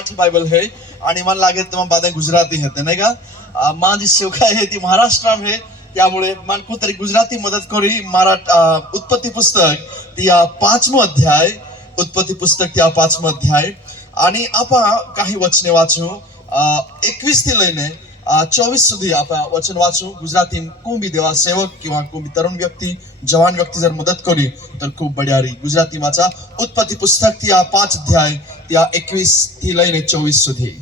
Marathi Bible है आणि मला लागेल तेव्हा बादा गुजराती है नाही का माझी सेवका आहे ती महाराष्ट्र है त्यामुळे मला कुठतरी गुजराती मदत करी उत्पत्ती पुस्तक त्या 5वं अध्याय उत्पत्ती पुस्तक त्या 5वं अध्याय आणि आपण काही वचने वाचू 21 થી લઈને 24 સુધી આપણે વચન વાંચું ગુજરાતી કોઈ બી દેવા સેવક किंवा કોઈ બી તરુણ વ્યક્તિ જવાન વ્યક્તિ જર મદદ કરી તો ખૂબ બઢિયા રહી ગુજરાતી વાંચા ઉત્પત્તિ પુસ્તક થી 5 અધ્યાય ત્યાં 21 થી લઈને 24 સુધી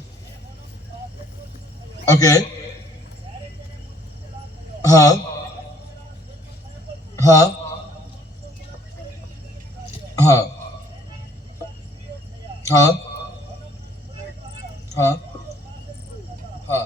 ઓકે હા હા હા હા હા હા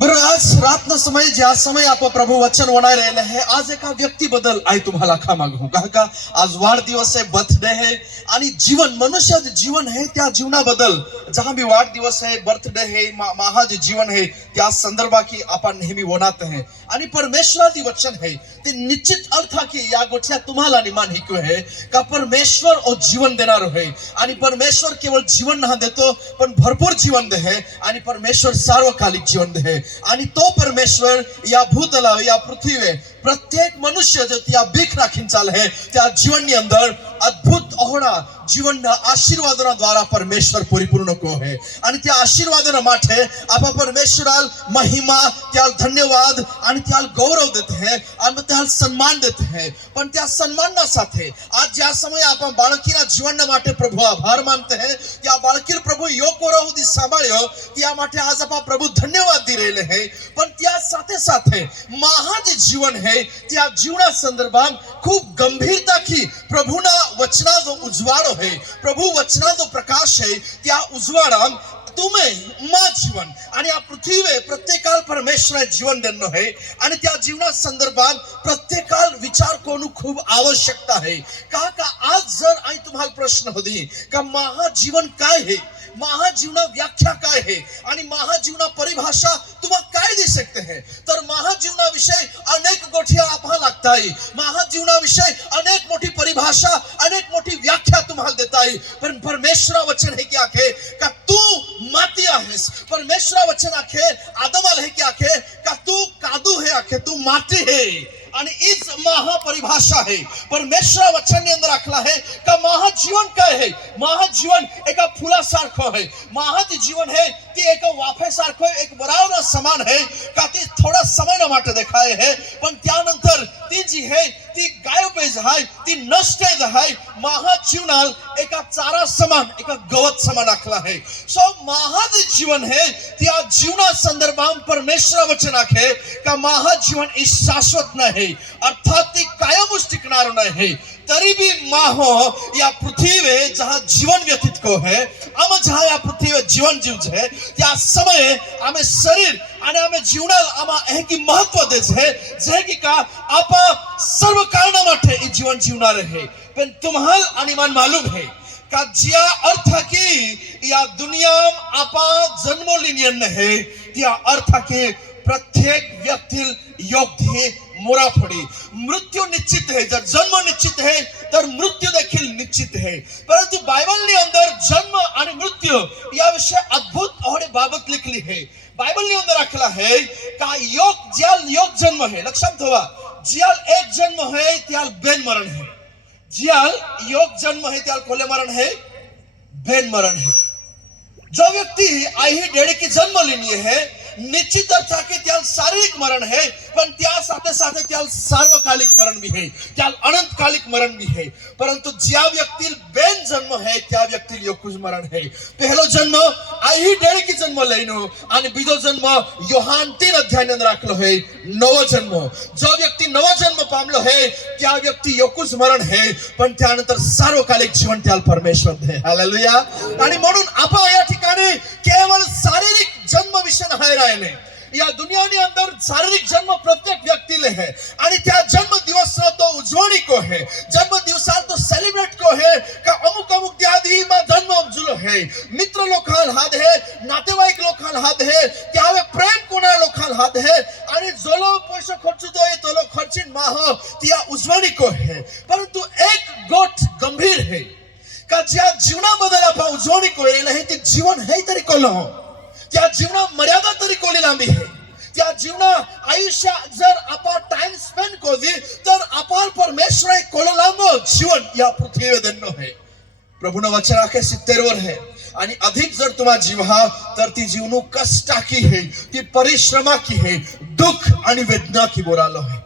बरं आज रातनं समय ज्या समय आपण प्रभू वचन होणार राहिलं आहे आज एका व्यक्ती बद्दल आई तुम्हाला खा मागू का आज वाढदिवस आहे बर्थडे आहे आणि जीवन मनुष्याचं जीवन आहे त्या जीवनाबद्दल जहां भी वाढदिवस आहे बर्थडे आहे महाज जीवन आहे त्या संदर्भात आपण नेहमी वनात आहे आणि परमेश्वराची वचन आहे ते निश्चित अर्थ की या गोष्टी तुम्हाला निमान हिकू आहे का परमेश्वर और जीवन देणार आहे आणि परमेश्वर केवळ जीवन ना देतो पण भरपूर जीवन दे है आणि परमेश्वर सार्वकालिक जीवन दे है आणि तो परमेश्वर या भूतला या पृथ्वी प्रत्येक मनुष्य जो त्या भीख राखीन चाल है त्या जीवनની અંદર अद्भुत होना जीवनના આશીર્વાદોના દ્વારા પરમેશ્વર પરિપૂર્ણ કો है અને त्या આશીર્વાદોના માટે આપા પરમેશ્વરાલ महिमा त्या धन्यवाद आणि त्या गौरव देते हैं आणि त्या सन्मान देते हैं पण त्या सन्मानના સાથે आज ज्या समय आपण बाळकीના जीवनના માટે प्रभु आभार मानते हैं त्या बाळकील प्रभु योकोराहुदी सांभाळ्यो त्या માટે आज आपण प्रभु धन्यवाद दी रहेले हैं पण त्या સાથે સાથે महान जीवन है त्या जीवना संदर्भात खूप गंभीरता की प्रभुना वचना जो उजवाड़ो है प्रभु वचना जो प्रकाश है त्या उजवाड़ा तुम्हें मा जीवन आणि या पृथ्वी प्रत्येकाल परमेश्वर जीवन देणं आहे आणि त्या जीवना संदर्भात प्रत्येकाल विचार करणं खूप आवश्यकता आहे का आज जर आई तुम्हाला प्रश्न होती का महाजीवन काय है महाजीवना व्याख्या काय है आणि महाजीवना परिभाषा तुम्हाला काय दे सकते हैं तर महाजीवना विषय अनेक गोष्टी आपल्याला लागतात महाजीवना विषय अनेक मोठी परिभाषा अनेक मोठी व्याख्या तुम्हाला देता है पण परमेश्वर वचन है क्या है का तू माती आहेस परमेश्वर वचन आखे आदमाला है क्या है का तू कादू है आखे तू माती है आणि इस महापरिभाषा है परमेश्वर वचन ने अंदर रखला है का महाजीवन काय है महाजीवन एका फुलासारखं है महाजीवन है ती एक वाफेसारखं एक बराबर समान है का ती थोड़ा समय न માટે देखाय है पण त्यानंतर ती जी है ती गायब आहे ती नष्ट आहे महाजीवनाल एका चारा समान एका गवत समान आखला है सो महाजीवन है त्या जीवना संदर्भात परमेश्वर वचन आखे का महाजीवन इस शाश्वत नाही अर्थात ती कायमच टिकणार नाही तरी भी माहो या पृथ्वी जहां जीवन व्यतीत को है हम जहां या पृथ्वी जीवन जीव है त्या समय आमे शरीर आणि आमे जीवनाल आमा है की महत्व दे जे की का आपा सर्व कारणा માટે ई जीवन जीवणार है पण तुम्हाल आणि मन मालूम है का ज्या अर्थ की या दुनिया आपा जन्म लिनियन है त्या अर्थ के प्रत्येक व्यक्ति योग्य मुराफडी मृत्यु निश्चित है जब जन्म निश्चित है तर मृत्यु देखील निश्चित है परंतु बाइबल ने अंदर जन्म और मृत्यु या विषय अद्भुत और बाबत लिखली है बाइबल ने अंदर रखला है का योग ज्याल योग जन्म है लक्षात ठेवा ज्याल एक जन्म है त्याल बेन मरण है ज्याल योग जन्म है त्याल कोले मरण है बेन मरण है जो व्यक्ति आई डेढ़ की जन्म लेनी है निश्चित अर्थ के त्याल शारीरिक मरण है पण त्या साथे साथे त्याल सार्वकालिक मरण भी है त्याल अनंतकालिक मरण भी है परंतु ज्या व्यक्ति बेन जन्म है त्या व्यक्ति योकुज मरण है पहलो जन्म आई डेढ़ की जन्म लेनो आणि बीजो जन्म योहान 3 अध्याय ने राखलो है नव जन्म जो व्यक्ति नव जन्म पामलो है त्या व्यक्ति योकुज मरण है पण त्यानंतर सार्वकालिक जीवन त्याल परमेश्वर दे हालेलुया आणि म्हणून आपण या ठिकाणी केवळ शारीरिक जन्म विषय नाही राहिले या दुनियाने अंदर शारीरिक जन्म प्रत्येक व्यक्ति ले है आणि त्या जन्म दिवस तो उजवणी को है जन्म दिवसा तो सेलिब्रेट को है का अमुक अमुक दियादी में जन्म जुलो है मित्र लोकाल हात है नातेवाईक लोकाल हात है त्यावे प्रेम कोणा लोकाल हात है आणि जो लोक पैसे खर्चतो तो लोक खर्चिन माह त्या उजवणी को है परंतु एक गोष्ट गंभीर आहे का ज्या जीवनाबद्दल आपण उजवणी कोयलेलं आहे ते जीवन हे तरी कोल्हो त्या जीवना मर्यादा तरी कोली लांबी आहे त्या जीवना आयुष्य जर आपण टाइम स्पेंड कोली तर आपण परमेश्वर कोलो लांबो जीवन या पृथ्वीवर देणं आहे प्रभुनं वचन आखे 70 वर है आणि अधिक जर तुम्हा जीवा तर ती जीवनु कष्टा की है ती परिश्रमा की है दुख आणि वेदना की बोलालो है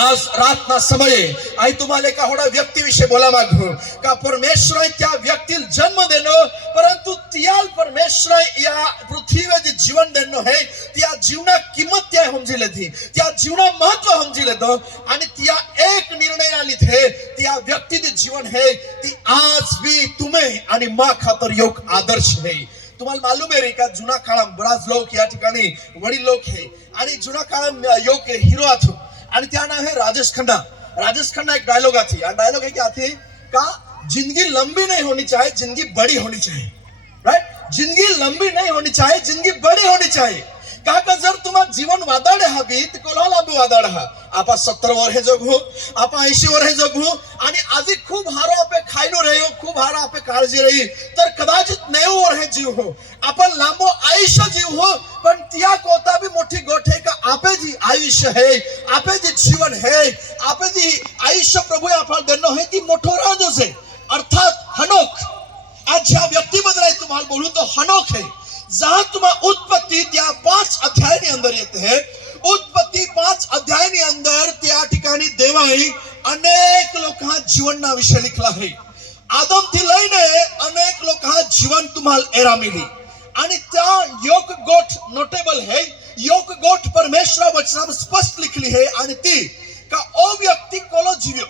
आज रातना समये आई तुम्हाला एका होडा व्यक्ती विषयी बोला मागो का परमेश्वर त्या व्यक्तीला जन्म देणं परंतु त्याल परमेश्वर या पृथ्वीवर जे जीवन देणं है त्या जीवना किंमत त्या समजिले थी त्या जीवना महत्व समजिले तो आणि त्या एक निर्णय लिथे त्या व्यक्तीचे जीवन है ती आज भी तुम्ही आणि मा खातर योग आदर्श है तुम्हाला मालूम आहे रे का जुना काळात बराच लोक या ठिकाणी वडील लोक है आणि जुना काळात योग हिरो आथो आणि त्या नाव है राजेश खन्ना एक डायलॉग आती और डायलॉग है कि आती का जिंदगी लंबी नहीं होनी चाहिए जिंदगी बड़ी होनी चाहिए राइट जिंदगी लंबी नहीं होनी चाहिए जिंदगी बड़ी होनी चाहिए का जर तुम्हाला जीवन वादाडे हवी तर कोणाला बी वादाड हा आपण 70 वर हे जगू आपण 80 वर हे जगू आणि आधी खूप हारो आपे खायलो रही खूप हारो आपे काळजी रही तर कदाचित 90 वर हे जीव हो आपण लांबो आयुष्य जीव हो पण त्या कोता भी मोठी गोठ है का आपे जी आयुष्य है आपे जी जीवन है आपे जी आयुष्य प्रभु आपण देणं है ती मोठो राजो से अर्थात हनोक आज ज्या व्यक्ती बद्दल तुम्हाला बोलू तो हनोक है जहां तुम्हारा उत्पत्ति त्या 5 अध्याय के अंदर येते हैं उत्पत्ति 5 अध्याय के अंदर त्या ठिकाणी देवाई अनेक लोकांना जीवना विषय लिखला है आदम थी लईने अनेक लोकांना जीवन तुम्हाला एरा मिली आणि त्या योग गोठ नोटेबल है योग गोठ परमेश्वर वचनात स्पष्ट लिखली है आणि ती का ओ व्यक्ती कोलो जीव्यो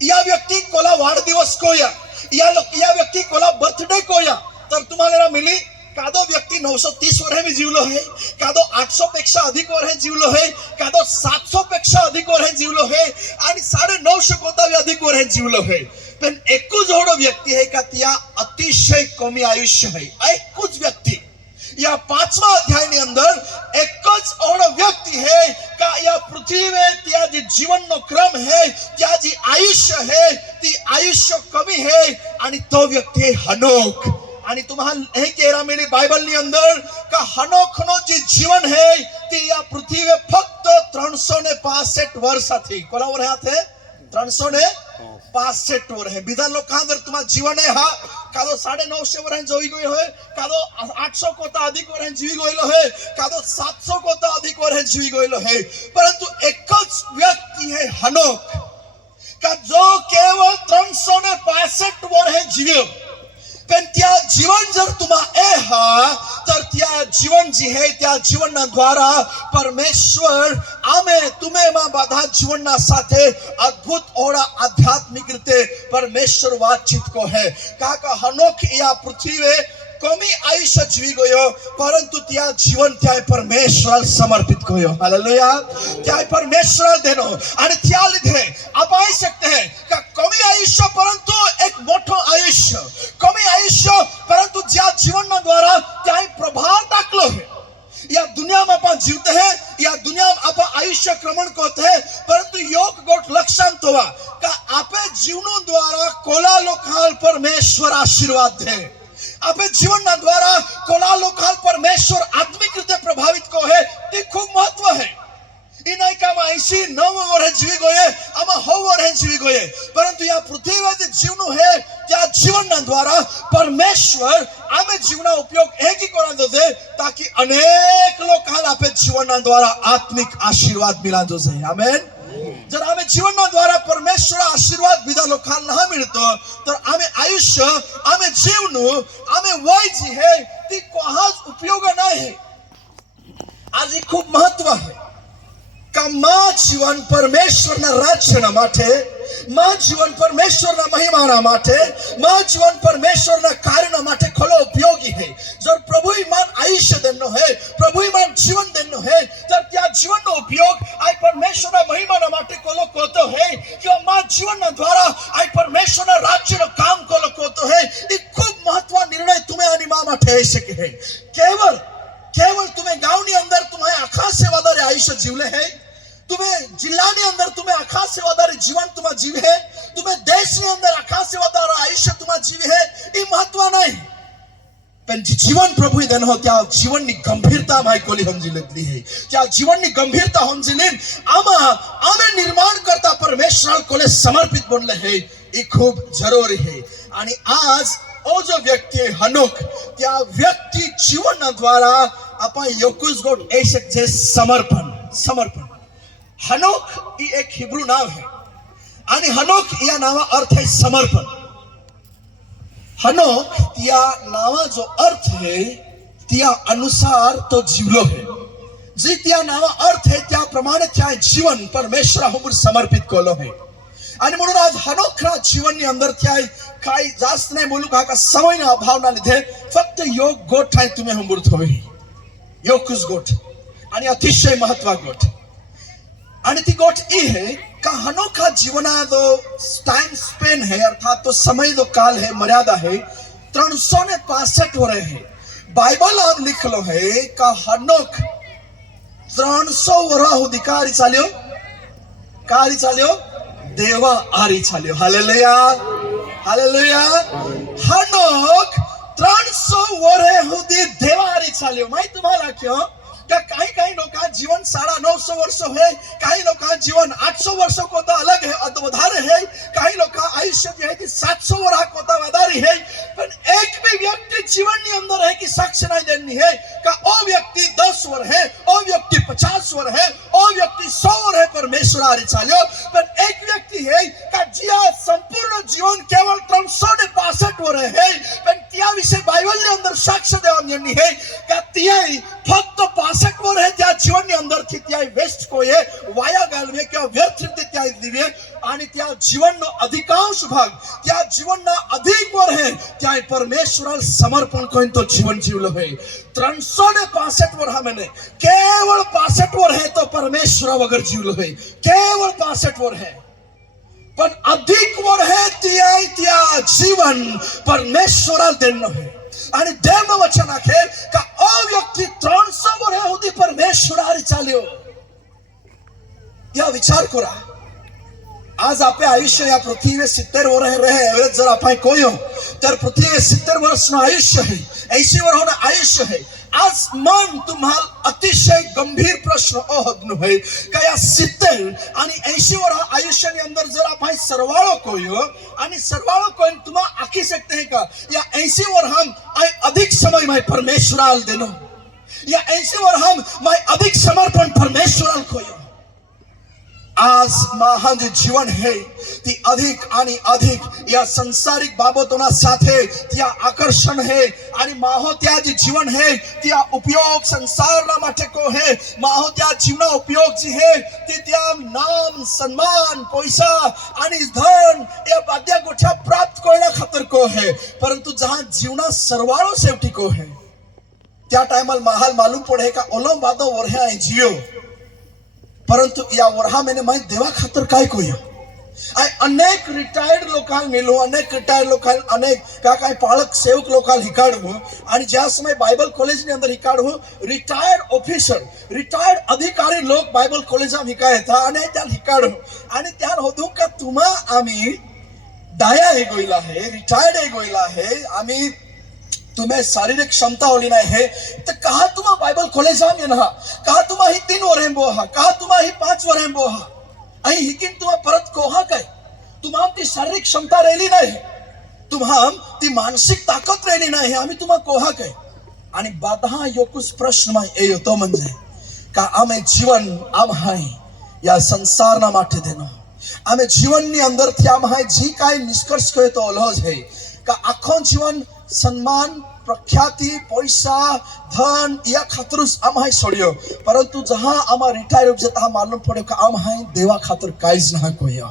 या व्यक्ती कोला वाढदिवस कोया या व्यक्ती कोला बर्थडे कोया तर तुम्हाला मिली कादो व्यक्ती 930 वर भी जीवलो है कादो 800 पेक्षा अधिक वर जीवलो है कादो 700 पेक्षा अधिक वर जीवलो है आणि 950 कोता अधिक वर जीवलो है पण एकूच होडो व्यक्ती है का त्या अतिशय कमी आयुष्य है एकूच व्यक्ती या 5वां अध्याय के अंदर एकच होडो व्यक्ती है का या पृथ्वी में त्या जी जीवन नो क्रम है त्या जी आयुष्य है ती आयुष्य कमी है आणि तो व्यक्ती है हनोक आणि तुम्हाला हे केरा मिली बाइबल ની અંદર का हनोक नो जी जीवन है ती या पृथ्वी फक्त 365 वर्ष थी कोला वर है 365 वर है બીજા લોકો અંદર તમારા જીવન है हा કાદો 950 वर જોઈ ગયો है કાદો 800 કોતા अधिक वर જીવી ગયેલો है કાદો 700 કોતા अधिक वर જીવી ગયેલો है परंतु एक જ व्यक्ति है हनोक का जो केवल 365 वर जीव्यो पण त्या जीवन जर तुम्हा ए हा तर त्या जीवन जी है त्या जीवना द्वारा परमेश्वर आमे तुम्हें मा बाधा जीवना साथे अद्भुत और आध्यात्मिक रीते परमेश्वर बातचीत को है का हनोक या पृथ्वी कमी आयुष्य जीवी गयो परंतु त्या जीवन त्या परमेश्वर समर्पित गयो हालेलुया त्या परमेश्वर देनो आणि त्या लिधे आपण ऐकू शकते हैं का कमी आयुष्य परंतु एक मोठो आयुष्य कमी आयुष्य परंतु ज्या जीवन द्वारा त्या प्रभाव टाकलो है या दुनिया में अपन जीवते हैं या दुनिया में अपन आयुष्य क्रमण करते हैं परंतु योग गोट लक्षण होवा का आपे जीवनों द्वारा कोला लोकाल परमेश्वर आशीर्वाद दे आपे जीवन द्वारा कोला लोकाल परमेश्वर आत्मिक रीते प्रभावित को है ते खूब महत्व है इनाई का 89 वर जीवी गए आमा 100 वर जीवी गए परंतु या पृथ्वीवर जे जीवन है त्या जीवन द्वारा परमेश्वर आमे जीवना उपयोग एक ही करा दे ताकि अनेक लोकांना आपे जीवन द्वारा आत्मिक आशीर्वाद मिला दो से आमेन जर आम्ही जीवन द्वारा परमेश्वर आशीर्वाद बिदा लोकांना मिळतो तर आम्ही आयुष्य आम्ही जीवनु आम्ही वय जी है ती कोहाच उपयोग नाही है आज खूप महत्व है का मा जीवन परमेश्वर ना राज्य ना माठे मा जीवन परमेश्वर ना महिमा ना माठे मा जीवन परमेश्वर ना कार्य ना माठे खलो उपयोगी है जर प्रभु ईमान आयुष्य देनो है प्रभु ईमान जीवन देनो है तर त्या जीवन नो उपयोग आई परमेश्वर ना महिमा ना माठे कोलो कोतो है कि मा जीवन ना द्वारा आई परमेश्वर ना राज्य नो काम कोलो कोतो है ये खूब महत्व निर्णय तुम्हें आणि मा माठे ऐसे के है केवल तुम्हें गांव नी अंदर तुम्हें आखा सेवादारी आयुष्य जीवले है तुम्हें जिल्ला नी अंदर तुम्हें आखा सेवादारी जीवन तुम्हा जीवे तुम्हें देश ની અંદર આખા સેવાદાર આયુષ્ય तुम्हा जीवे એ મહત્વ નહીં પણ જીવન પ્રભુએ દેનો ત્યાં જીવનની ગંભીરતા ભાઈ કોલી સમજી લીધી છે ત્યાં જીવનની ગંભીરતા સમજી લે આમાં આમે નિર્માણ કરતા પરમેશ્વર કોલે સમર્પિત बनले है એ ખૂબ જરૂરી છે અને આજ ઓ જો વ્યક્તિ હનોક ત્યાં વ્યક્તિ જીવનના દ્વારા આપા યોકુસ ગોડ એ છે સમર્પણ સમર્પણ હનોક એ એક હિબ્રુ નામ है અને હનોક या નામનો અર્થ है समर्पण हनोक त्या नावा जो अर्थ है त्या अनुसार तो जीवलो है जी त्या नावा अर्थ है त्या प्रमाणे त्या जीवन परमेश्वरा हमर समर्पित केलो है आणि म्हणून आज हनोकना जीवननी अंदर त्या काही जास्त नाही बोलू का समयना अभावना लिधे फक्त योग गोठ आहे तुम्ही हमर थोवे योगकुस गोठ आणि अतिशय महत्त्वा गोठ आणि ती गोठ ई है का हनोका जीवना जो टाइम स्पेन है अर्थात तो समय जो काल है मर्यादा है 365 हो रहे हैं बाइबल अब लिख लो है का हनोक 300 वर्ष हुदी कारी चाल्यो देवा आरी चाल्यो हालेलुया हालेलुया हनोक 300 वर्ष हुदी देवा आरी चाल्यो माहिती तुम्हाला क्यों क्या काही लोग जीवन 950 वर्ष है काही लोग जीवन 800 वर्ष को तो अलग है अद्भुतारे है काही लोग आयुष्य जो है कि 700 वर्ष को तो वधारी है पर एक भी व्यक्ति जीवन ની અંદર है कि साक्ष्य नहीं देनी है का ओ व्यक्ति 10 वर्ष है ओ व्यक्ति 50 वर्ष है ओ व्यक्ति 100 वर्ष है परमेश्वर आरी चाल्यो पर एक व्यक्ति है का जिया संपूर्ण जीवन केवल 365 वर्ष है पर त्या विषय बाइबल ની અંદર साक्ष्य देवानी है का त्या फक्त 65 वर्ष है त्या जीवन ની અંદર થી त्या वेस्ट कोए वाया गालवे के व्यर्थ રીતે त्या दिवे आणि त्या जीवनનો अधिकांश भाग त्या जीवनना अधिक वर्ष है त्या परमेश्वराला समर्पण करून तो जीवन जीवलो है 365 वर्ष मैंने केवल 65 वर्ष है तो परमेश्वरा वगर जीवलो है केवल 65 वर्ष है पण अधिक वर्ष है त्या जीवन परमेश्वराला देणं है आणि देवनं वचन आहे का ओ व्यक्ती 300 वर्ष होती परमेश्वरारी चाल्यो या विचार करा आज आपले आयुष्य या पृथ्वीवर 70 वर्ष रहे एवरेज जर आपण कोयो तर पृथ्वीवर 70 वर्षનું आयुष्य है 80 वर्षનું आयुष्य है आज मन तुम्हाला अतिशय गंभीर प्रश्न ओहदनु है का या 70 आणि 80 वर्ष आयुष्याની અંદર जर आपण सरवाळो कोयो आणि सरवाळो कोइन तुम्हा आखी सकते हैं का या 80 वर्ष हम अधिक समय में परमेश्वराल देनो या 80 वर्ष हम मैं अधिक समर्पण परमेश्वराल कोयो आज महान जे जीवन है ती अधिक आणि अधिक या संसारिक बाबतोना साथे त्या आकर्षण है आणि माहो त्या जे जीवन है त्या उपयोग संसारना માટે को है माहो त्या जीवना उपयोग जी है ती त्या नाम सम्मान पैसा आणि धन या बाद्या गोठ्या प्राप्त कोयना खातर को है परंतु जहां जीवना सरवाळो सेवटी को है त्या टाइमल महाल मालूम पड़े का ओलम बादो वर्षा जियो परंतु या वर्षा मैंने मैं देवा खातर काय कोयो अनेक रिटायर्ड लोकांना मिलो अनेक रिटायर्ड लोकांना अनेक काय पालक सेवक लोकांना हिकाडू आणि ज्या समय बाइबल कॉलेज ની અંદર हिकाडू रिटायर्ड ऑफिसर रिटायर्ड अधिकारी लोक बाइबल कॉलेज માં हिकाय था અને ત્યાં हिकाडू आणि ત્યાં होदू का तुम्हा आम्ही डाया हे गोइला है रिटायर्ड हे गोइला है आम्ही तुम्हें शारीरिक क्षमता होली नहीं है तो कहा तुम बाइबल कॉलेज में ना कहा तुम ही 3 वर्ष बोहा कहा तुम ही 5 वर्ष बोहा अही हिकिन तुम परत कोहा काय तुम ती शारीरिक क्षमता रहली नाही तुम ती मानसिक ताकद रहली नाही आम्ही तुम कोहा काय आणि बाधा योकुस प्रश्न में ए तो म्हणजे का आमे जीवन आम हाय या संसारना माटे देनो आमे जीवन ની અંદર થી આમ હાય जी काय निष्कर्ष कहे तो ओलोज है का आखो जीवन सम्मान प्रख्याति पैसा धन या खातर आम हाय सोडियो परंतु जहां आमा रिटायर हो जता मालूम पड़े का आम हाय देवा खातर काईज ना कोया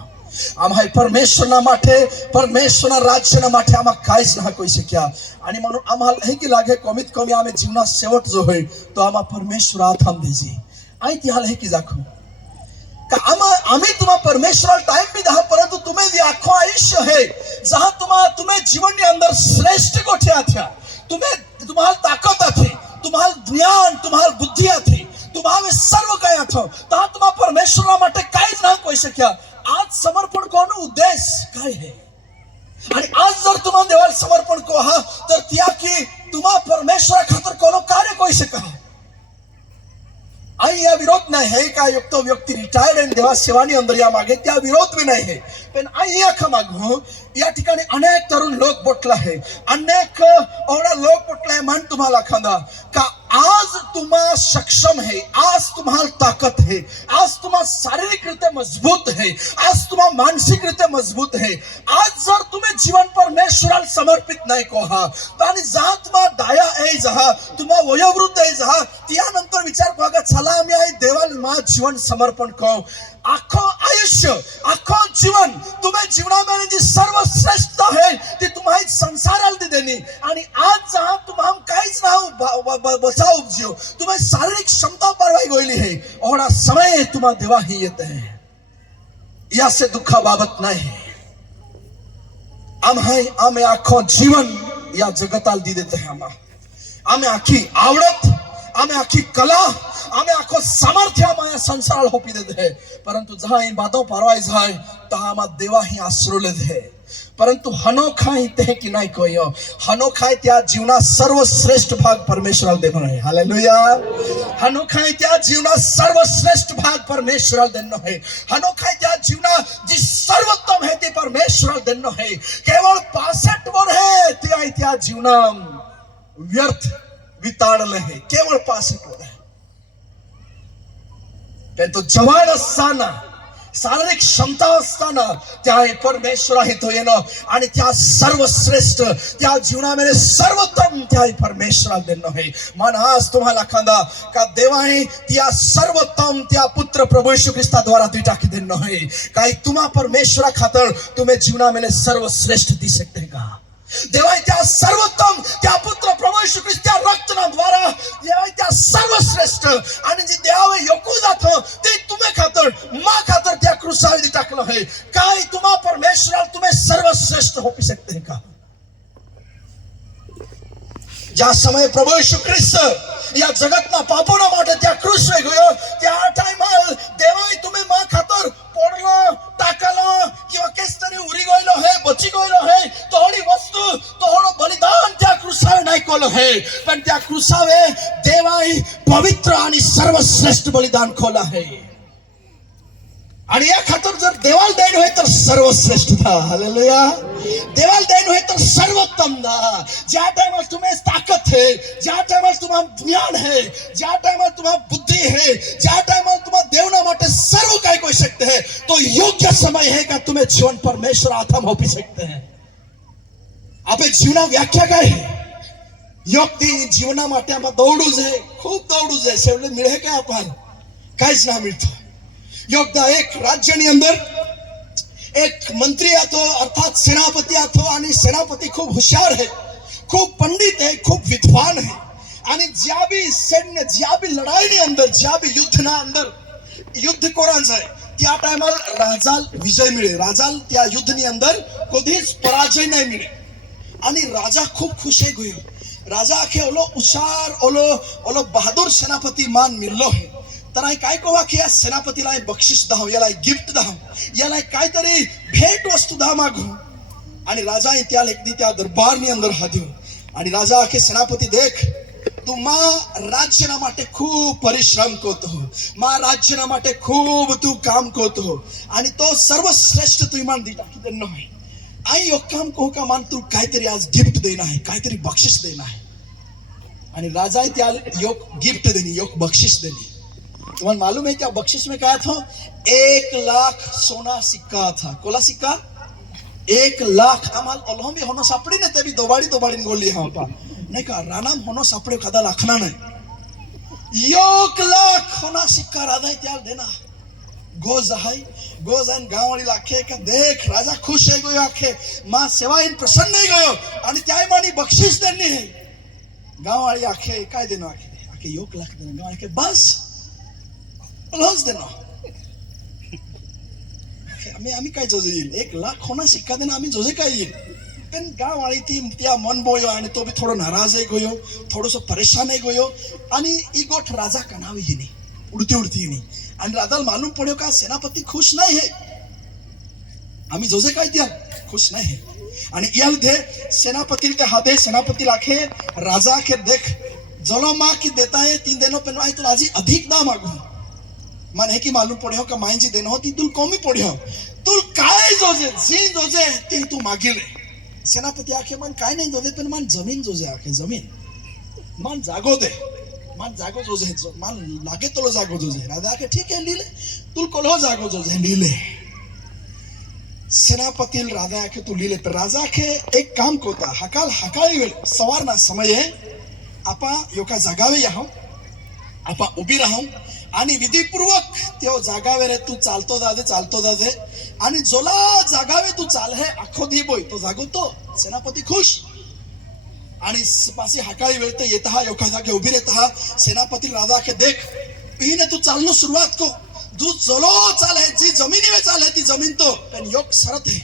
आम हाय परमेश्वरना माटे परमेश्वरना राज्यना माटे आमा काईज ना कोई शक्या आणि म्हणून आम्हाला हे की लागे कमीत कमी आमे जीवना शेवट जो होय तो आमा परमेश्वर हात हम देजी आई ती हाल हे की जाखो का आम्ही तुम्हा परमेश्वराला टाइम भी दहा परंतु तुम्हें जे आखो आयुष्य है जहां तुम्हें जीवन के अंदर श्रेष्ठ गोठे आथ्या तुम्हाला ताकत आथी तुम्हाला ज्ञान तुम्हाला बुद्धि आथी तुम्हाला सर्व काय आथो ता तुम्हा परमेश्वरा માટે કાઈ જ ના કોઈ શક્યા आज समर्पण कोण उद्देश काय आहे आणि आज जर तुम्हाला देवाला समर्पण को हा तर त्या की तुम्हा परमेश्वरा खातर कोनो कार्य कोई शका आई या विरोध नाही है का युक्त व्यक्ती रिटायर्ड आहे देवा सेवानी अंदर या मागे त्या विरोध भी नाही है पण आई या खमागो या ठिकाणी अनेक तरुण लोक बोटला है अनेक एवढा लोक बोटला है मन तुम्हाला खांदा का आज तुम्हा सक्षम है आज तुम्हाला ताकत है आज तुम्हा शारीरिक रीते मजबूत है आज तुम्हा मानसिक रीते मजबूत है आज जर तुम्ही जीवन परमेश्वराला समर्पित नाही को हा आणि जहा तुम्हा डाया आहे जहा तुम्हा वयोवृद्ध आहे जहा त्यानंतर विचार बघा चला आम्ही आहे देवाला मा जीवन समर्पण करू आखो आयुष्य आखो जीवन तुम्ही जीवनामध्ये जी सर्वश्रेष्ठ आहे ती तुम्हाला संसाराला दी देणी आणि आज जहा तुम्हाला काहीच ना बचाव उपजीव तुम्हें शारीरिक क्षमता परवाई गोयली है और समय तुम्हारा देवा ही येते हैं या से दुखा बाबत नहीं आम्ही आखो जीवन या जगताला दी देते हैं आम्ही आखी आवडत आम्ही आखी कला आम्ही आखो सामर्थ्य आम्हाला संसाराला होपी देते हैं परंतु जहां इन बातों परवाई जाए तहां आम्हा देवा ही आश्रय है परंतु हनोखा ही ते की नाही कोई हनोखा त्या जीवना सर्वश्रेष्ठ भाग परमेश्वराला देणं आहे हालेलुया हनोखा त्या जीवना सर्वश्रेष्ठ भाग परमेश्वराला देणं आहे हनोखा त्या जीवना जी सर्वोत्तम है ते परमेश्वराला देणं आहे केवळ 65 वर है त्या जीवना व्यर्थ विताडले है केवळ 65 वर है तो जवान असताना शारीरिक क्षमता असताना त्या परमेश्वरा हितो येणं आणि त्या सर्वश्रेष्ठ त्या जीवनामध्ये सर्वोत्तम त्या परमेश्वरा देणं आहे मन आज तुम्हाला खांदा का देवाने त्या सर्वोत्तम त्या पुत्र प्रभू येशू ख्रिस्ताद्वारा ती टाकी देणं आहे काही तुम्हा परमेश्वरा खातर तुम्ही जीवनामध्ये सर्वश्रेष्ठ दी सकते का देवा त्या सर्वोत्तम त्या पुत्र प्रभू येशू ख्रिस्ता रक्तनाद्वारा देवा त्या सर्वश्रेष्ठ आणि जे देवा योकू जातो ते तुम्ही खातर मा खातर त्या क्रूसावरती टाकलं है काय तुम्हा परमेश्वराला तुम्ही सर्वश्रेष्ठ होपी सकते का ज्या समय प्रभू येशू ख्रिस्त या जगतना पापोना માટે त्या क्रूस वे गयो त्या टाइमल देवाई तुम्ही मा खातर पोडलो टाकलो किंवा केस्तरी उरी गयलो है बची गयलो है तोडी वस्तू तोडो बलिदान त्या क्रूसावे नाही कोलो है पण त्या क्रूसावे देवाई पवित्र आणि सर्वश्रेष्ठ बलिदान खोला है आणि या खातर जर देवाल देण होय तर सर्वश्रेष्ठता हालेलुया देवाल देण होय तर सर्वोत्तम ना ज्या टाइमल तुम्हें ताकत है ज्या टाइमल तुम्हाला ज्ञान है ज्या टाइमल तुम्हाला बुद्धि है ज्या टाइमल तुम्हाला देवना માટે सर्व काय कोई सकते हैं तो योग्य समय है का तुम्हें जीवन परमेश्वर हाथम होपी सकते हैं आपे जीवना व्याख्या काय है योग्य जीवना માટે આમાં દોડવું છે ખૂબ દોડવું છે છેવટે મળે કે આપણ કાઈ જ ના મળતું योगदा एक राज्यनी अंदर एक मंत्री आतो अर्थात सेनापति आतो आणि सेनापति खूब होशियार है खूब पंडित है खूब विद्वान है आणि ज्या भी सैन्य ज्या भी लड़ाई ने अंदर ज्या भी युद्ध ना अंदर युद्ध कोरांच आहे त्या टाइमल राजाल विजय मिळे राजाल त्या युद्ध नी अंदर कधीच पराजय नाही मिळे आणि राजा खूब खुश है गयो राजा आखे ओलो उशार ओलो बहादुर सेनापति मान मिळलो है तर आई काय कोवा की या सेनापतीला बक्षीस दाव याला गिफ्ट दाव याला काहीतरी भेट वस्तू दाव मागू आणि राजा त्या लेखनी त्या दरबारनी अंदर हाद्यो आणि राजा आखे सेनापति देख तू मा राज्यना માટે खूब परिश्रम करतो मा राज्यना માટે खूब तू काम करतो आणि तो सर्वश्रेष्ठ तू मान दी टाकी देणं आहे आई यो काम को का मान तू काहीतरी आज गिफ्ट देना है काहीतरी बक्षीस देना है आणि राजा त्या योग गिफ्ट देनी योग बक्षीस देनी तुम्हें मालूम है क्या बख्शिश में क्या था 1 लाख सोना सिक्का था कोला सिक्का 1 लाख आम्हाल ओलहमी होनो सापडी ने ते भी दोबाड़ी गोली हाँ पा नहीं का रानाम होनो सापडे कदा लाखना नहीं 1 लाख होना सिक्का राधा त्याल देना गोज जान गाँव वाली लाखे का देख राजा खुश है गयो आखे माँ सेवा इन प्रसन्न है गयो आणि त्याय मानी बख्शिश देनी है गाँव वाली आखे काय देना आखे 1 लाख देना गाँव वाली के बस लॉस देना आम्ही काय जोजे येईल 1 लाख होना सिक्का देना आम्ही जोजे काय येईल पण गाव वाली ती त्या मन बोयो आणि तो भी थोडो नाराज आहे गयो थोडोसो परेशान आहे गयो आणि ई गोठ राजा कनावी हिनी उडती हिनी आणि राजाला मालूम पड्यो का सेनापति खुश नाही है आम्ही जोजे काय द्या खुश नाही आणि याल दे सेनापति ते हाथे सेनापति लाखे राजा के देख जलो माँ की देता है 3 दिनों पे आई तो आजी अधिक दाम आगू मन है कि मालूम पड़े हो का माइन जी देनो ती तुल कमी पड़े हो तुल काय जोजे जी जोजे ती तू मागिले सेनापति आखे मन काय नहीं जोजे पण मन जमीन जोजे आखे जमीन मन जागो दे मन जागो जोजे मन लागे तो लो जागो जोजे राजा आखे ठीक है लीले तुल कोलो जागो जोजे लीले सेनापति राजा आखे तू लीले तर राजा आखे एक काम कोता हकाल हकाळी वेळ सवारना समये आपा योका जागावे याहो आपा उभी राहू आणि विधीपूर्वक त्यो जागावे रे तू चालतो जाते आणि जोला जागावे तू चाल है आखो दी बोय तो जागो तो सेनापति खुश आणि पासी हकाळी वेळ ते येता योका जागे उभी रहता सेनापति राजा के देख पीने तू चालनो शुरुआत को तू चलो चाल है जी जमीनी में चाल है ती जमीन तो पण योग शरत है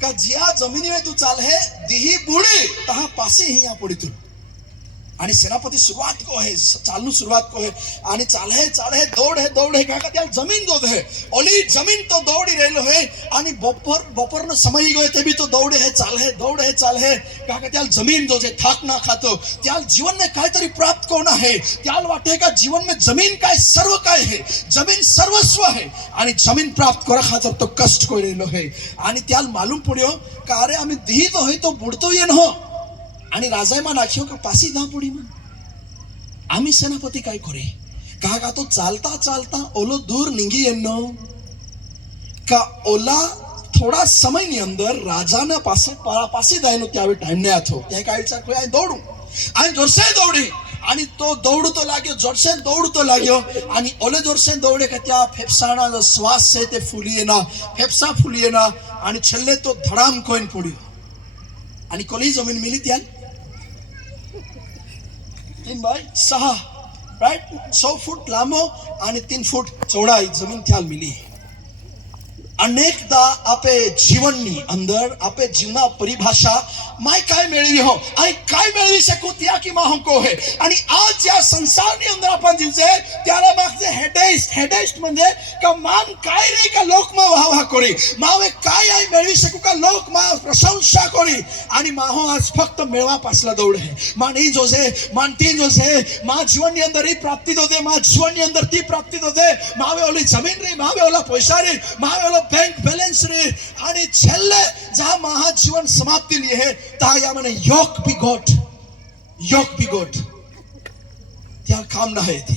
का जिया जमीनी में तू चाल है दिही बुड़ी तहा पासी ही यहाँ पड़ी तू आणि सेनापति शुरुआत को है चालू शुरुआत को है आणि चाल है दौड़ है का त्या जमीन गोद है ओली जमीन तो दौड़ी रहलो है आणि बपोर न समय गए ते भी तो दौड़ है चाल है का त्या जमीन जो जे थाक ना खातो त्या जीवन में काहीतरी प्राप्त कोना है त्या वाटे का जीवन में जमीन काय सर्व काय है जमीन सर्वस्व है आणि जमीन प्राप्त करा खातर तो कष्ट को रहलो है आणि त्या मालूम पड्यो का अरे आम्ही दिही तो है तो बुडतो येन हो आणि राजायमा नाख्यो का पासी ना पडी मन आम्ही सेनापति काय करे का तो चालता ओलो दूर निंगी एनो का ओला थोड़ा समय ની અંદર રાજાના પાસે દાયનો त्यावे टाइम ने आथो त्या काय विचार कोई दौडू आणि जोरसे दौडी आणि तो दौडतो लाग्यो जोरसे दौडतो लाग्यो आणि ओले जोरसे दौडे का त्या फेफसाना जो श्वास છે તે ફૂલીએના फेफसा फूलिएना आणि छल्ले तो धड़ाम कोइन पड्यो आणि कोली जमीन मिली त्या 3/6 राइट 100 फूट लांबो आणि 3 फूट चौड़ाई जमीन त्याल मिली अनेकदा आपे जीवननी अंदर आपे जीवना परिभाषा माय काय मेळवी हो आणि काय मेळवी शकू त्या की मा हमको है आणि आज या संसारनी अंदर आपण जीवजे त्याला मागचे हेडेस्ट म्हणजे का मान काय रे का लोक मा वाह करी मावे काय आई मेळवी शकू का लोक मा प्रशंसा करी आणि माहो आज फक्त मेळवा पासला दौड़ है मान ई जोसे मान ती जोसे मा जीवननी अंदर ही प्राप्ति दो दे मा जीवननी अंदर ती प्राप्ति दो दे मावे ओली जमीन रे मावे ओला पैसा रे मावे ओला बैंक बैलेंस रे आणि छल्ले जहां महा जीवन समाप्ति लिए है ता या माने योग बी गोट त्या काम ना है ती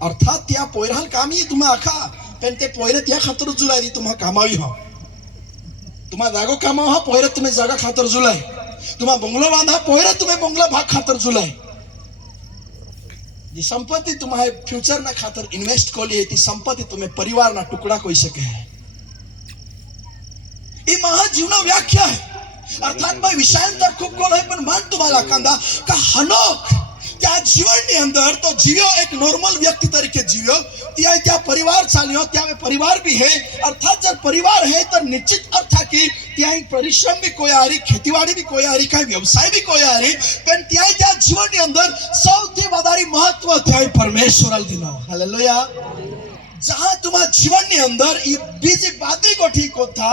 अर्थात त्या पोयराल कामी तुम्हा आखा पण ते पोयरे त्या खातर जुलाई तुम्हा कामावी हो तुम्हा जागो कामाव हा पोयरे तुम्ही जागा खातर जुलाई तुम्हा बंगलो बांधा पोयरे तुम्ही बंगला भाग खातर जुलाई जी संपत्ति तुम्हारे फ्यूचर ना खातर इन्वेस्ट कोली है ती संपत्ति तुम्हें परिवार ना टुकड़ा कोई सके है ये महाजीवना व्याख्या है अर्थात भाई विषयांतर खूप गोल है पण मान तुम्हाला कांदा का हनोक त्या जीवननी अंदर तो जीव्यो एक नॉर्मल व्यक्ति तरीके जीव्यो त्या परिवार चालियो त्या परिवार भी है अर्थात जर परिवार है तो निश्चित अर्थ की त्या परिश्रम भी कोई आ रही खेतीवाड़ी भी कोई आ रही का व्यवसाय भी कोई आ रही पण त्या जीवननी अंदर सौथी वधारे महत्व त्या परमेश्वराला दिलो हालेलुया जहां तुम्हारा जीवन के अंदर ये बीजी बातें को ठीक होता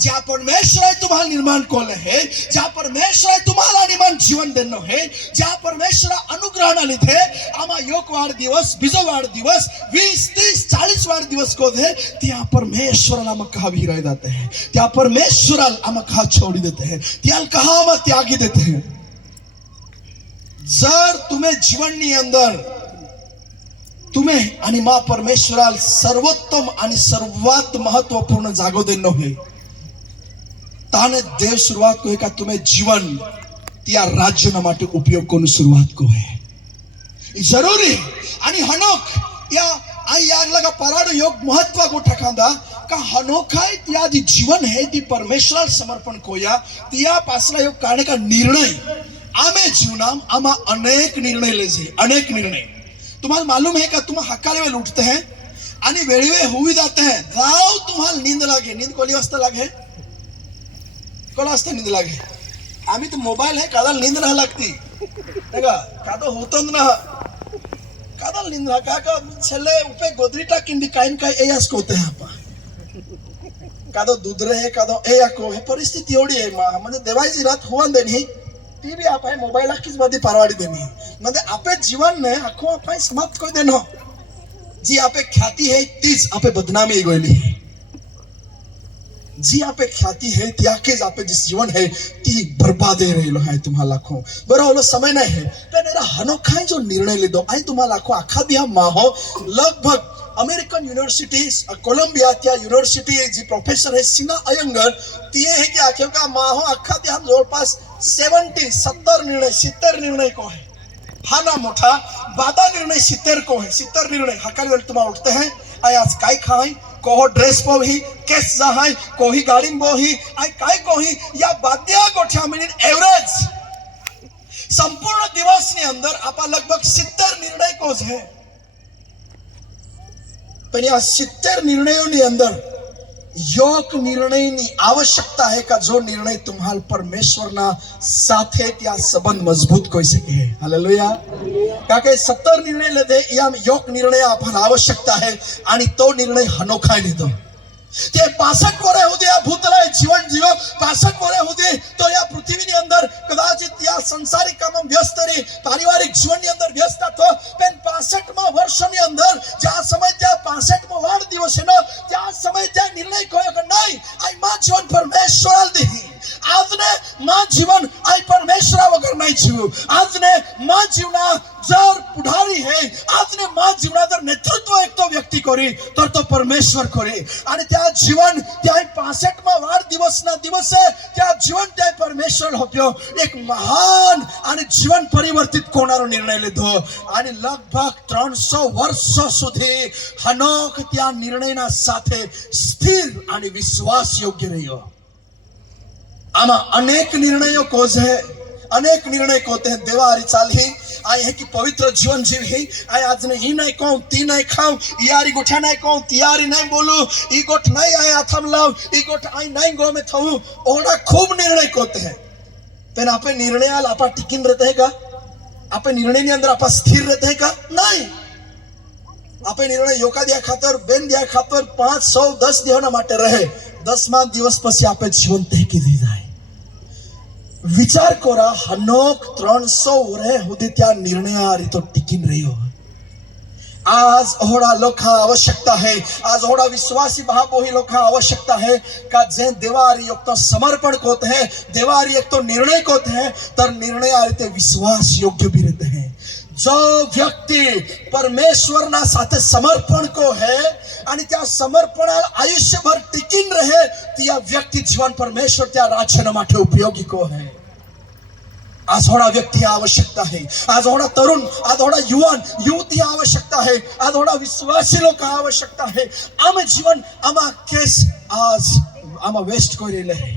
जहां परमेश्वर तुम्हारा निर्माण कोले है जहां परमेश्वर तुम्हारा निर्माण जीवन देनो है जहां परमेश्वर अनुग्रह ना लिथे आमा योग वार दिवस बीजो वार दिवस 20 30 40 वार दिवस को दे त्या परमेश्वर नाम कहा भी रह जाते हैं त्या परमेश्वर आम कहा छोड़ी देते हैं त्या कहा हम त्यागी देते हैं जर तुम्हें जीवन के अंदर तुम्हें आणि मां परमेश्वराल सर्वोत्तम आणि सर्वात महत्वपूर्ण जागो देनो है ताने देव शुरुआत को है का तुम्हें जीवन त्या राज्य ना माटे उपयोग कोण शुरुआत को है जरूरी आणि हनोक या आई याग लगा पराड योग महत्व को ठकांदा का हनोखाय त्या जी जीवन है ती परमेश्वर समर्पण कोया त्या पासला योग करने का निर्णय आमे जीवनाम आमा अनेक निर्णय लेजे अनेक निर्णय तुम्हारा मालूम है का तुम हक्काले में उठते हैं आणि वेळीवे हुई जाते हैं राव तुम्हाला नींद लागे नींद कोली वाजता लागे कोला वाजता नींद लागे आम्ही तो मोबाइल है कादल नींद ना लगती देखा कादो होतो ना कादल नींद का छले उपे गोदरीटा किंदी काइन का एयास कोते हैं आपा कादो दुधरे हे कादो ए याको हे परिस्थिती एवढी आहे म्हणजे देवाची रात होऊन देणी ती भी आप मोबाईल कीच मध्ये परवाडी देणी म्हणजे आपे जीवन ने आखो आप समाप्त कर देनो जी आपे ख्याति है तीच आपे बदनामी गोयली जी आपे ख्याति है त्याकेच आपे जिस जीवन है ती बर्बाद रहेलो है तुम्हाला लाखो बरो होलो समय नहीं है पण एरा अनोखा जो निर्णय लीधो आई तुम्हाला लाखो आखा दिया माहो लगभग अमेरिकन यूनिवर्सिटीज कोलंबिया त्या यूनिवर्सिटी जी प्रोफेसर है सीना अयंगर ती है कि आखियों का माहो आखा दिया हम जवळपास 70 निर्णय 70 निर्णय को है हा ना मोठा बादा निर्णय 70 को है 70 निर्णय हकाली वेळ तुम्हाला उठते हैं आई आज काय खाई कोहो ड्रेस पो ही केस जहाई कोही गाड़ी बो ही आई काय कोही या बाद्या गोठ्या मिनिन एवरेज संपूर्ण दिवस ની અંદર આપા लगभग 70 निर्णय कोज है पण या 70 निर्णयोની અંદર योग निर्णयની आवश्यकता है का जो निर्णय तुम्हाल परमेश्वરના સાથે त्या संबंध मजबूत कोई सके हालेलुया काके 70 निर्णय लेते या योग निर्णय आपल्याला आवश्यकता है आणि तो निर्णय अनोखा લીધો તે 65 વર્ષ સુધી આ ભૂતળાએ જીવન જીવો 65 વર્ષ સુધી તો આ પૃથ્વીની અંદર કદાચિત આ સંસારિક કામમાં વ્યસ્ત રહી પારિવારિક જીવનની અંદર વ્યસ્ત હતો પણ 65મા વર્ષની અંદર જ્યાં સમય ત્યાં 65મો વાડ દિવસ છે ને ત્યાં સમય ત્યાં निर्णय કોયો કે નહીં આ માં જીવન પરમેશ્વર દે આજને માં જીવન આ પરમેશ્વર વગર નહીં જીવું આજને માં જીવના जर पुढारी है આજને માં જીવના जर नेतृत्व एक तो व्यक्ती करी तर तो परमेश्वर करे आणि त्या जीवन त्या 65મા वाढ दिवसना दिवसे त्या जीवन त्या परमेश्वर होत्यो एक महान आणि जीवन परिवर्तित कोणारो निर्णय લીધો आणि लगभग 300 वर्ष સુધી હનોક त्या निर्णयना સાથે स्थिर आणि विश्वास योग्य રહ્યો आमा अनेक निर्णयों कोज है अनेक निर्णय होते हैं देवारी चाल ही आई है कि पवित्र जीवन जीव ही आई आज ने ही नहीं कहूं ती नहीं खाऊं यारी गोठा नहीं कहूं तियारी नहीं बोलू ई गोठ नहीं आए आथम लाव ई गोठ आई नहीं गो में थऊं ओना खूब निर्णय होते हैं पण आपे निर्णयाल आपा टिकिन रहते हैं का आपे निर्णय ની અંદર आपा स्थिर रहते हैं का नहीं आपे निर्णय योका दिया खातर बेन दिया खातर 5 100 10 दिवना માટે रहे 10મા દિવસ પછી आपे जीवन तेकी दी जाए विचार करा हनोक 300 वर्ष होते त्या निर्णयारी तो टिकिन रहियो आज ओहडा लोका आवश्यकता है आज ओहडा विश्वासी भावोही लोका आवश्यकता है का जे देवारी एक तो समर्पण कोत है देवारी एक तो निर्णय कोत है तर निर्णयारी ते विश्वास योग्य भी रहते हैं जो व्यक्ति परमेश्वरना साथे समर्पण को है आणि त्या समर्पणाला आयुष्यभर टिकिन रहे त्या व्यक्ति जीवन परमेश्वर त्या राज्यना માટે उपयोगी को है आज होड़ा व्यक्ति आवश्यकता है आज होड़ा तरुण आज होड़ा युवान युवती आवश्यकता है आज होड़ा विश्वासी लोग आवश्यकता है आम जीवन आमा केस आज आमा वेस्ट करेले है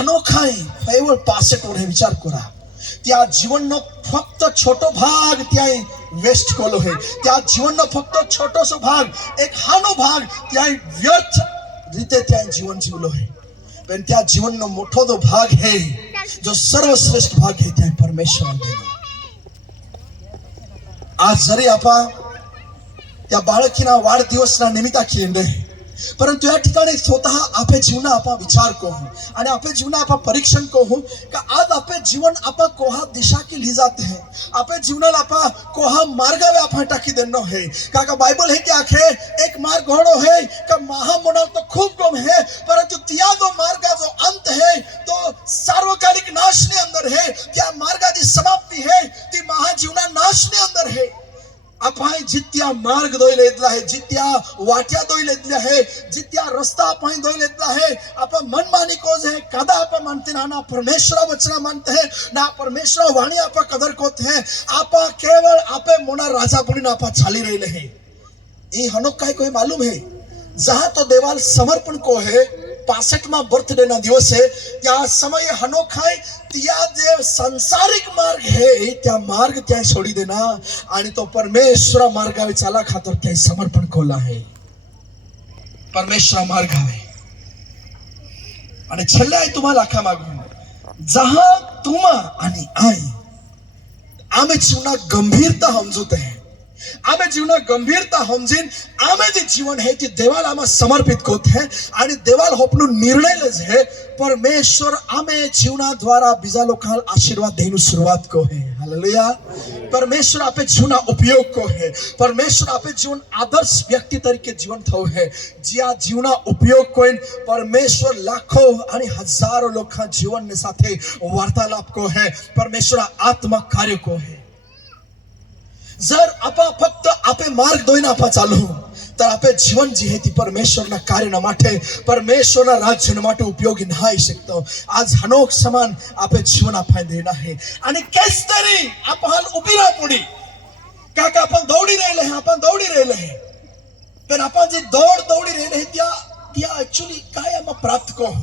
अनोखा केवळ 65 वर्ष विचार करा त्या जीवनનો फक्त छोटो भाग त्या वेस्ट कोलो है त्या जीवनનો फक्त छोटोसो भाग एक हानो भाग त्या व्यर्थ रीते त्या जीवन जीवलो है पण त्या जीवनનો मोठो जो भाग है जो सर्वश्रेष्ठ भाग है त्या परमेश्वर देनो आज जरी आपा त्या बाळकीना वाढदिवसना निमित्ताने परंतु या ठिकाणी स्वतः आपे जीवना आपा विचार करू आणि आपे जीवना आपा परीक्षण करू का आज आपे जीवन आपा कोहा दिशा की ली जाते हैं आपे जीवनाला आपा कोहा मार्गावे आपा टाकी देनो है का बाइबल है कि आखे एक मार्ग घोड़ो है का महामोना तो खूब कम है परंतु तिया जो मार्ग जो अंत है तो सार्वकालिक नाश ने अंदर है त्या मार्गाची समाप्ति है ती महाजीवना नाश ने अंदर है अपाय जित्या मार्ग दोई लेतला है जित्या वाट्या दोई लेतला है जित्या रस्ता अपाय दोई लेतला है आपा मनमानी कोज है कदा आपा मानते ना परमेश्वर वचना मानते हैं ना परमेश्वर वाणी आपा कदर कोते हैं आपा केवल आपे मोना राजा बुनी आपा चाली रहे हैं ये हनोक काय कोई मालूम है जहां तो देवाल समर्पण को है 65મા बर्थडे ना दिवस है त्या समय हनोखाय त्या जे संसारिक मार्ग है त्या मार्ग त्या सोडी देना आणि तो परमेश्वर मार्गावे चाला खातर त्या समर्पण कोला है परमेश्वर मार्ग आहे आणि छल्ले आहे तुम्हाला आखा मागू जहां तुम आणि आई आमे जीवना गंभीरता समजते हैं आम्ही जीवना गंभीरता समजीन आम्ही जे जीवन है ते देवाला आम्हा समर्पित करत है आणि देवाला होपनु निर्णय लेज है परमेश्वर आम्ही जीवना द्वारा बीजा लोकांना आशीर्वाद देनु सुरुवात को है हालेलुया परमेश्वर आपे जीवना उपयोग को है परमेश्वर आपे जीवन आदर्श व्यक्ति तरीके जीवन थव है ज्या जीवना उपयोग कोइन परमेश्वर लाखों आणि हजारों लोकां जीवन ने साथे वार्तालाप को है परमेश्वर आत्मा कार्य को है जर आपा फक्त आपे मार्ग दोइन आपा चालू तर आपे जीवन जी है ती परमेश्वरना कार्य माटे परमेश्वरना राज्य माटे उपयोगी नाही शकतो आज हनोक समान आपे जीवन आपा देना है आणि केस तरी आपण उभी राहा पुढे काका आपण दौडी राहिले है पण आपण जे दौडी राहिले है त्या एक्चुअली काय हम प्राप्त को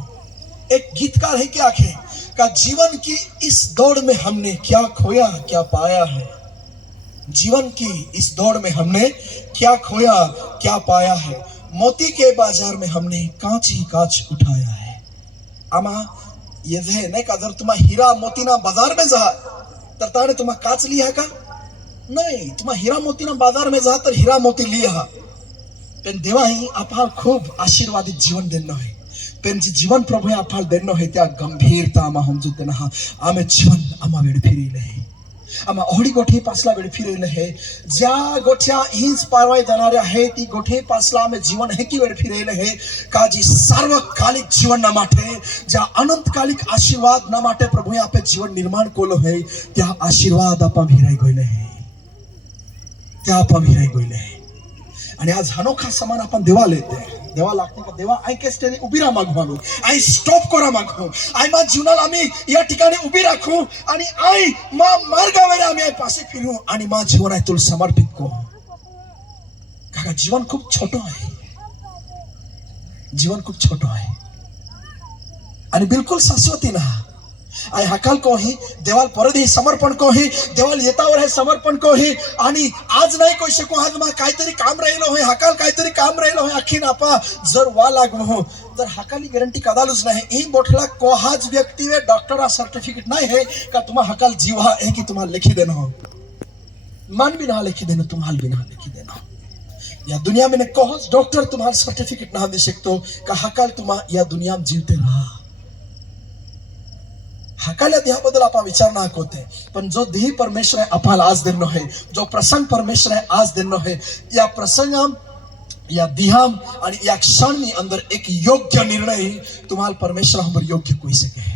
एक गीतकार है क्या आखे का जीवन की इस दौड़ में हमने क्या खोया क्या पाया है जीवन की इस दौड़ में हमने क्या खोया क्या पाया है मोती के बाजार में हमने कांच ही कांच उठाया है आमा ये है नहीं का जर तुम्हा हीरा मोती ना बाजार में जा तर ताने तुम्हा कांच लिया का नहीं तुम्हा हीरा मोती ना बाजार में जा तर हीरा मोती लिया पण देवा ही आपा खूब आशीर्वादित जीवन देनो है पण जे जीवन प्रभु आपा देनो है त्या गंभीरता आमा समजून देना आमे जीवन आमा वेळ फिरेले है आम्हा ओहडी गोठी पासला वेळ फिरेले है ज्या गोठ्या हिंस पारवाय जाणाऱ्या आहे ती गोठी पासला आम्ही जीवन है की वेळ फिरेले है का जी सार्वकालिक जीवन ना माटे ज्या अनंतकालिक आशीर्वाद ना माटे प्रभु आपे जीवन निर्माण कोलो है त्या आशीर्वाद आपा भिराई गयले है त्या आपा भिराई गयले है आणि आज अनोखा समान आपण देवा लेते देवा लागते का देवा आई केस त्याने उभी राहा मागू आम्ही आई स्टॉप करा मागू आई मा जीवनाला आम्ही या ठिकाणी उभी राखू आणि आई मा मार्गावर आम्ही आई पासे फिरू आणि मा जीवन आहे तुला समर्पित करू काका जीवन खूप छोटं आहे जीवन खूप छोटं आहे आणि बिलकुल शाश्वती ना आई हकाल को ही देवाल परत ही समर्पण को ही देवाल येतावर है समर्पण को ही आणि आज नाही कोई शकू आज मा काहीतरी काम राहिलो होय हकाल काहीतरी काम राहिलो होय आखीन आपा जर वा लागू हो तर हकाली गॅरंटी कदालूच नाही ही मोठला कोहाज व्यक्ती वे डॉक्टर सर्टिफिकेट नाही है का तुम्हा हकाल जीवा है कि तुम्हा लिखी देना हो मान भी ना लिखी देना तुम्हाल भी ना लिखी देना या दुनिया में ने कोहाज डॉक्टर तुम्हाल सर्टिफिकेट ना दे शकतो का हकाल तुम्हा या दुनिया में जीवते रहा हकाल्या देहाबद्दल आपण विचार ना होते पण जो देह परमेश्वर है आपल्याला आज देणं है जो प्रसंग परमेश्वर है आज देणं है या प्रसंगाम या दिहाम आणि या क्षण अंदर एक योग्य निर्णय तुम्हाला परमेश्वर हमर योग्य कोई सके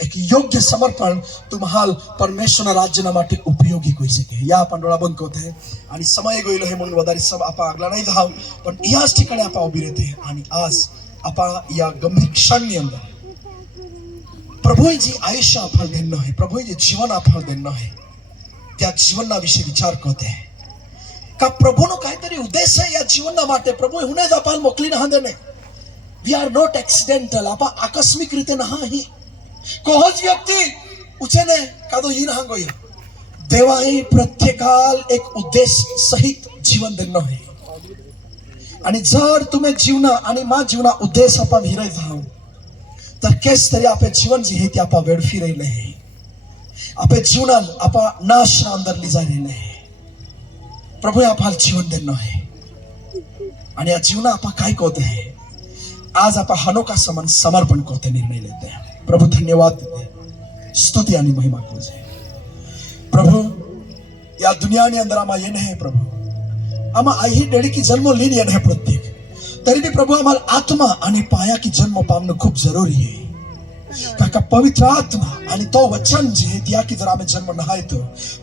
एक योग्य समर्पण तुम्हाला परमेश्वर राज्य माटे उपयोगी कोई सके या आपण डोळा बंद होते आणि समय गइलो है म्हणून वदारी सब आपण आगला नाही जाऊ पण याच ठिकाणी आपण उभी राहते आणि आज आपण या गंभीर क्षण अंदर प्रभु जी आयुष्य आपण देणं है प्रभु जी जीवन आपण देणं है त्या जीवना विषयी विचार करते हैं का प्रभु नो काहीतरी उद्देश है या जीवना माटे प्रभु हुने आपण मोकली ना देणे वी आर नॉट एक्सिडेंटल आपण आकस्मिक रीते नाही कोहज व्यक्ती उचेने कादो ही ना गोय देवाई प्रत्येकाल एक उद्देश सहित जीवन देणं है आणि जर तुम्ही जीवना आणि मा जीवना उद्देश आपण हिराय जाऊ तर केस तरी आपे जीवन जी है ते आपा वेळ फिरेले है आपे जीवनाल आपा नाश अंदर ली जालेले है प्रभु आपा जीवन देणं है आणि या जीवना आपा काय करते है आज आपा हनोका समान समर्पण करते निर्णय लेते हैं प्रभु धन्यवाद देते स्तुति आणि महिमा करते प्रभु या दुनिया ने अंदर आमा येणे है प्रभु आमा आई ही डेडी की जन्म लीन येणे है प्रत्येक तरी भी प्रभु आम्हाला आत्मा आणि पाया की जन्म पामणं खूप जरुरी आहे काका पवित्र आत्मा आणि तो वचन जे है त्या की जर आम्ही जन्म नाही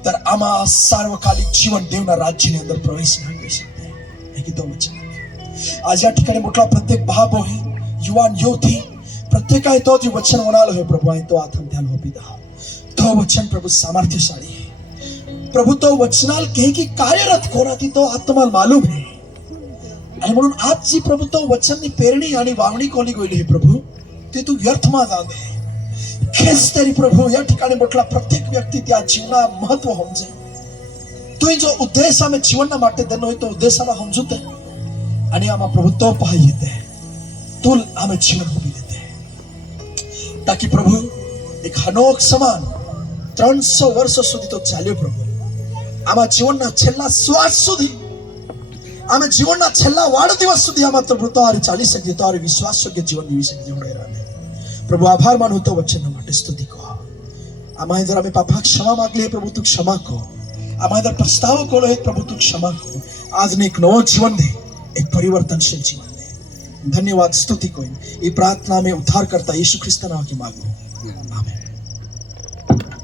तर आम्हा सार्वकालिक जीवन देवना राज्य ने अंदर प्रवेश नाही करू शकते की तो वचन आज या ठिकाणी मोठला प्रत्येक भाव आहे युवान युवती प्रत्येक आहे तो जे वचन म्हणालो है प्रभु आहे तो आत्म ध्यान होपी दा तो वचन प्रभु सामर्थ्यशाली है प्रभु तो वचनाल कहीं की कार्यरत कोरा थी तो आत्मा मालूम है आणि म्हणून आज जी प्रभु तो वचन नी पेरणी आणि वावणी कोली गोयली है प्रभु ते तू व्यर्थ मा जाणे खेस तरी प्रभु या ठिकाणी मोठला प्रत्येक व्यक्ती त्या जीवना महत्व समजे तू जो उद्देश आम्ही जीवना माटे देणं होय तो उद्देश आम्हा समजूते आणि आम्हा प्रभु तो पाहिजे तू आम्ही जीवन उभी देते ताकि प्रभु एक हनोक समान 300 वर्ष सुधी तो चाल्यो प्रभु આમાં જીવનના છેલ્લા શ્વાસ સુધી, અમે જીવનના છેલ્લા વાળદિવસ સુધી આમાં પ્રભુ તમારે ચાલી શકીએ, તમારે વિશ્વાસ યોગ્ય જીવન જીવી શકીએ. પ્રભુ આભાર માનું તો વચન માટે સ્તુતિ કહો. આમાં અંદર અમે પાપા ક્ષમા માંગીએ, પ્રભુ તું ક્ષમા કહો. આમાં અંદર પસ્તાવો કરો, પ્રભુ તું ક્ષમા કહો. આજને એક નવો જીવન દે, એક પરિવર્તનશીલ જીવન દે. ધન્યવાદ, સ્તુતિ કોઈ એ પ્રાર્થના में उद्धार करता यीशु ख्रिस्त नाम की मांगू, आमीन.